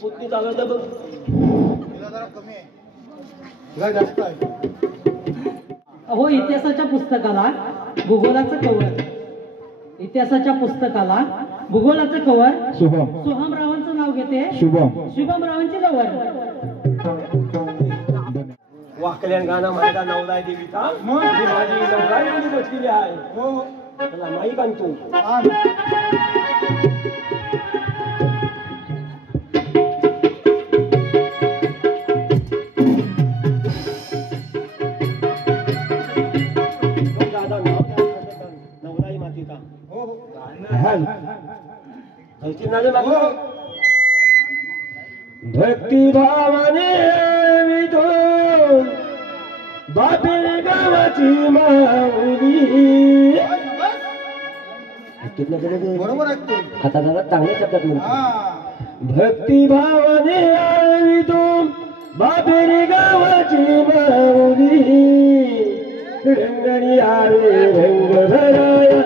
पुतणी चालवायचं बघ, जरा कमी आहे, तुला जास्त आहे. अहो, इतिहासाच्या पुस्तकाला भूगोलाचं कवर, इतिहासाच्या पुस्तकाला भूगोलाचं कवर सोहमरावांचं नाव घेते, शुभमरावांची लवर. वाकल्यान गाणं माझा नवरा देवीचा, माझी नवरा एवढी बसलेली आहे. हो त्याला माहीत आणतो. नवराई मातीचा भक्ती भावाने विधो बापेर गावाची माऊली. बरोबर आहे ते. आता दादा चांगल्या शब्दात म्हणतो. हा भक्ती भावाने विधो बापेर गावाची माऊली. रंगणी आवे रंग भराया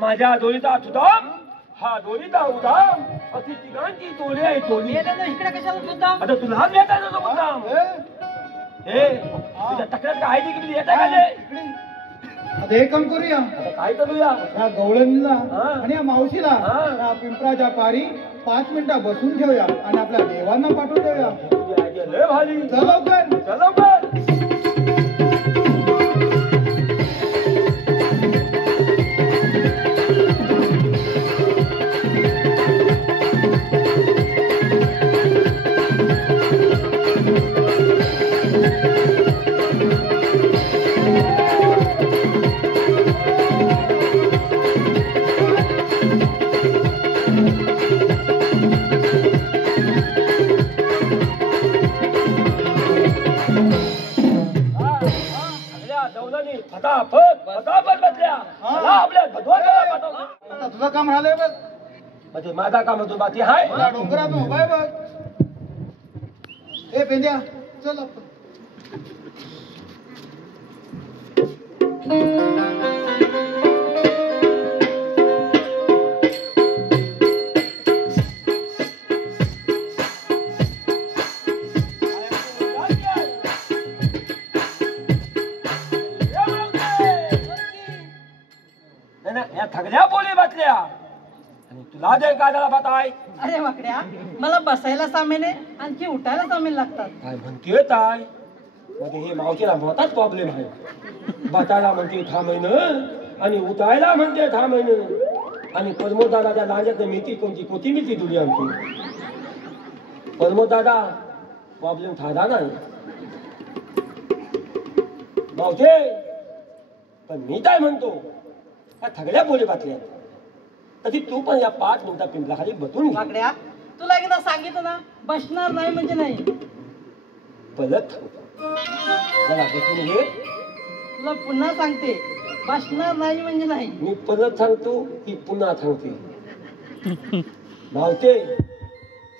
माझ्या दोरीचा सुदाम, हा दोरीचा उदाम, अशी तिघांची टोळी आहे. टोळी इकडे कशाला सुद्दाम? आता तुला भेटायचं होतं मुद्दाम. हे तुझ्या तक्रार काय आहे की येत आहे का? आता हे काम करूया, आता काय करूया? या गवळणीला आणि या मावशीला या पिंपराच्या पारी 5 मिनिटं बसून ठेवूया आणि आपल्या देवांना पाठवून देऊया. तुझी आयडिया लय भारी. चल लवकर, चल लवकर. जेवणाने फटाफट बसल्या मला आपल्या भगवानाला पाठवलं. आता तुझं काम राहिलंय बघ. म्हणजे माझा काम होतो बाकी हाय. मला डोंगरात उभा आहे बघ. ए पेंद्या चल आपण. या थगल्या बोली बातल्या आणि तुला दे काय झाला बाताय. अरे वाकड्या, मला बसायला सामील आहे, आणखी उठायला सामील लागतात. काय म्हणते ताय. म्हणजे हे मावशीला मोठाच प्रॉब्लेम आहे. बसायला म्हणते 6 महिने आणि उठायला म्हणते 6 महिने. आणि परमोदादाच्या लांजात मेथी कोणती कोथिंबीरची दुली आणते. परमोदादा प्रॉब्लेम थादा नाही मावशे. पण मी काय म्हणतो, या थगल्या बोली बातल्या तशी तू पण या 5 मिनिटा पिंपला खाली बसून घे. वाकड्या, तुला एकदा सांगितलं ना, बसणार नाही म्हणजे नाही. परत जरा बसून घे. तुला पुन्हा सांगते, बसणार नाही म्हणजे नाही. मी परत सांगतो की पुन्हा सांगते. मावते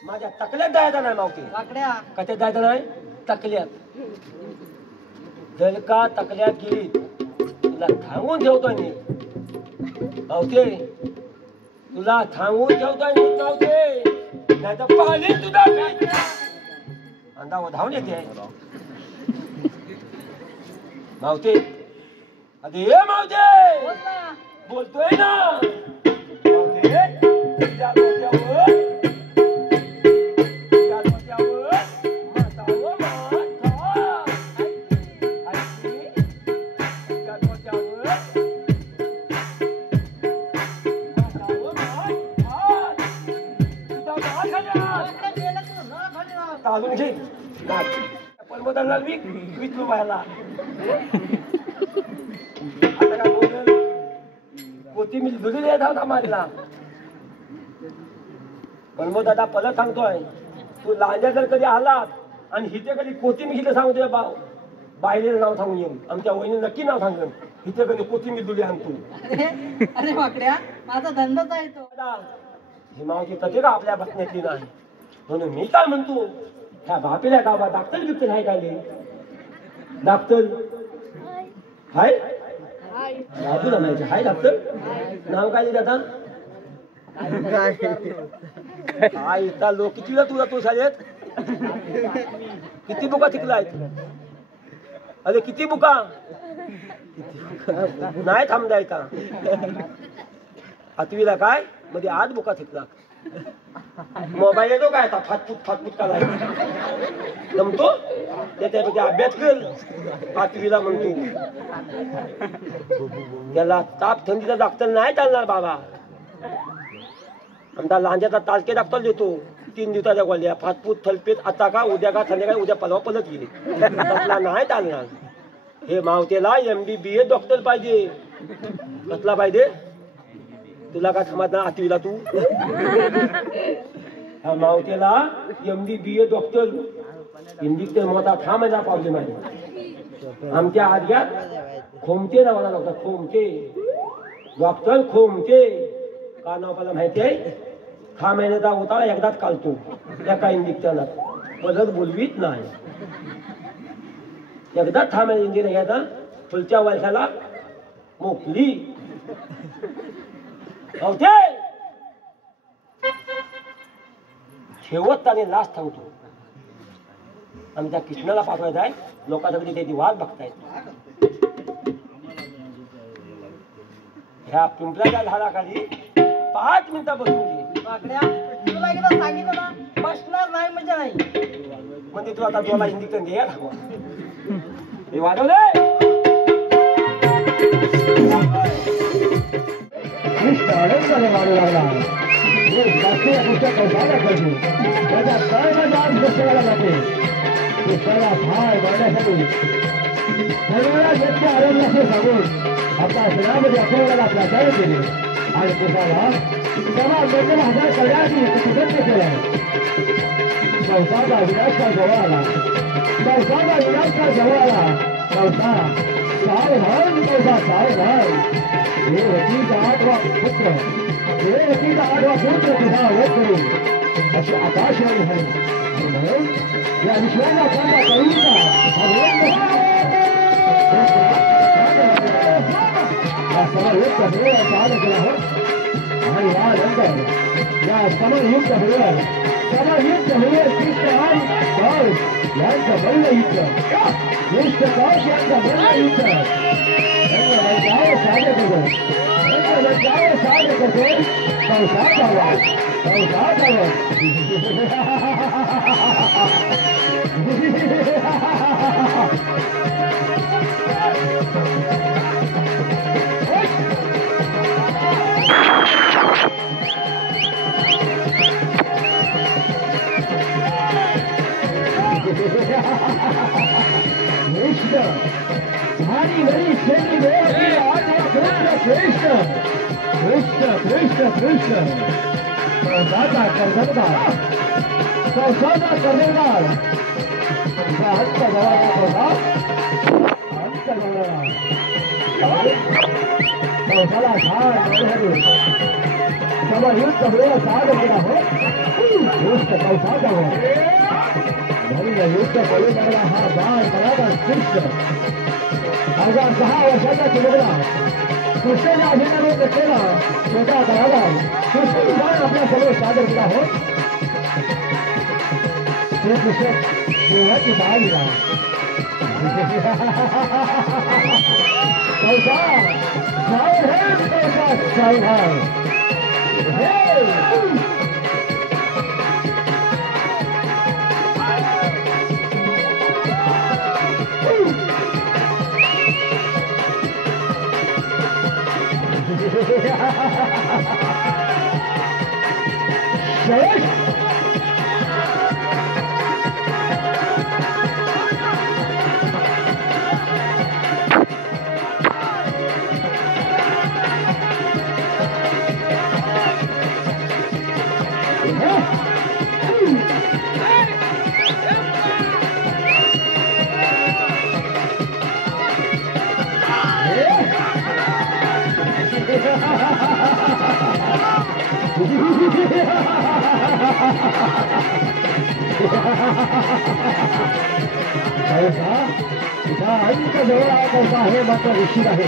माझ्या तकल्यात जायचं नाही. मावते वाकड्या, कशात जायचं नाही, तकल्यात. जर का तकल्यात गेली तुला थांबून ठेवतोय मी. मावते तुला थांबून ठेवतोय मी मावते. नाही तर पाणी तुझा अंदावर धावून येते. मावते अरे मावते बोल ना. बोलतोय ना. मावते तुझ्या डोक्यावर मातावं माता. तुझ्या डोक्यावर मातावं माता. तुझा मार खाल्या. वाकड्या, गेलं तुझं नळ खाली राव. चालून घे. पण बदलला मी 20 रुपयाला. आता काय बोल कोथिंबीर दुधी येत होता माझला. पण मग दादा परत सांगतोय, तू लांजा जर कधी आलात आणि हिथे कधी कोथिंबीर हिथे सांगतोय बाहेर नाव सांगून येऊन आमच्या वहिनी नक्की नाव सांगून हिथे कधी कोथिंबीर दुधी आणतो. अरे वाकड्या, माझा धंदाच आहे तो. ही मावशी तसे का आपल्या बसण्यातली नाही. म्हणून मी काय म्हणतो, ह्या बापेल्या गावात डॉक्टर बिक्टर आहे काय. डॉक्टर हाय बाजूला नाही हाय डॉक्टर. नाव काय त्याचा काय इथला लोक कितीला तुला तो शाळेत किती बुका शिकलाय. अरे किती बुका नाही थांबलाय का. 8वीला काय मध्ये 8 बुका शिकला. मोबाईल येतो काय आता फाटफूट करायला जमतो. त्याच्यापैकी अभ्यास कर. 8वीला म्हणतो त्याला ताप थंडीचा डॉक्टर नाही चालणार बाबा. आमचा लांजाचा तालके डॉक्टर देतो 3 दिवसाच्या गोळ्या फाटफूट थलपेत. आता का उद्या का संध्याकाळी उद्या परवा परत गेले. कसला नाही चालणार. हे मावतेला MBBS डॉक्टर पाहिजे. कसला पाहिजे. तुला का समजणार 8वीला तू. हा मावतेला MBBS डॉक्टर इंजिक्शन मोठा थांबायचा प्रॉब्लेम आहे. आमच्या आर्यात खोमते नावाला डॉक्टर खोमते. डॉक्टर खोमते का नाव मला माहिती आहे. 6 महिन्याचा उतारा एकदाच काढतो एका इंजेक्शनात. परत बोलवीत नाही. एकदाच 6 महिने इंजेक्शन घ्यायचा. पुढच्या वर्षाला मोकली. शेवट आणि लास्ट सांगतो. आमच्या कृष्णाला पाठवायचं आहे. लोकांसाठी त्याची वाट बघतायत. ह्या पिंपळाच्या झाडाखाली 5 मिनिटं बसून घे. वाकड्या, तुला एकदा सांगितलं ना, बसणार नाही म्हणजे नाही. म्हणजे तू आता तुला इंजेक्शन घ्या. हे वाढवले मारू लागला. त्याच्या कर्मजात बसवायला जाते. दुसऱ्याला भाय मारण्यासाठी सगळ्या व्यक्ती आरोग्याचे सांगून आपल्या शहरामध्ये आपल्याला प्रचार केले आणि पुसाला समाज लोकांना हजार करण्याची प्रयत्न केला. संसाराचा विनाश का जवळ आला. संसाराचा विनाश का जवळ आला. संसार सावधान कौसा सावधान देवकीचा 8वा पुत्र देवकीचा 8वा पुत्र तुझा वध करेल अशी आकाशवाणी झाली म्हणून या विश्वाला कांदा करूचा या समरयुक्त हृदय साध केला हो आणि यानंतर या समरयुक्त हृदय कृष्ण आणि काश यांचं मल्लयुद्ध कृष्ण काश यांचं मल्लयुद्ध रंगरंगावर सादर करतो कंसात आवाज श्रेष्ठ भारी वरी श्रेणी श्रेष्ठ कंसाचा कर्जदार हत्त जवळचा अंत कंसाला झाड समरयुक्त हृदय साध केला हो श्रेष्ठ कंसाचा हो युद्ध करू लागला हा बाण बराबर कृष्ण 6 वर्षाचा मुलगा कृष्णाच्या अभिनय केला छोटा बराबर कृष्ण बाण आपल्या समोर सादर केला हो हे कृष्ण देवाची बाळीला सावधान अंत जवळ आहे आहे मात्र निश्चित आहे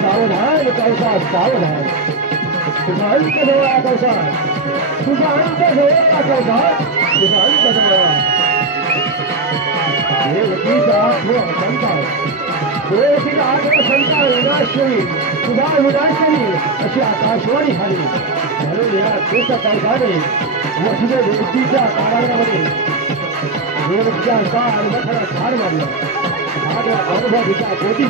सावधान सावधान तुझा अंत जवळ कौसा तुझा अंत जवळ कौसा तुझा अंत जवळ देवकीचा 8वा संतान देवकीचा 8वा संतान विनाश होईल तुझा विनाश होईल अशी आकाशवाणी झाली म्हणून या कृष्ण कौसाने लक्ष्मी देवकीच्या कारागृहामध्ये देवकीच्या झाड मारलं अनुभव तिच्या पोटी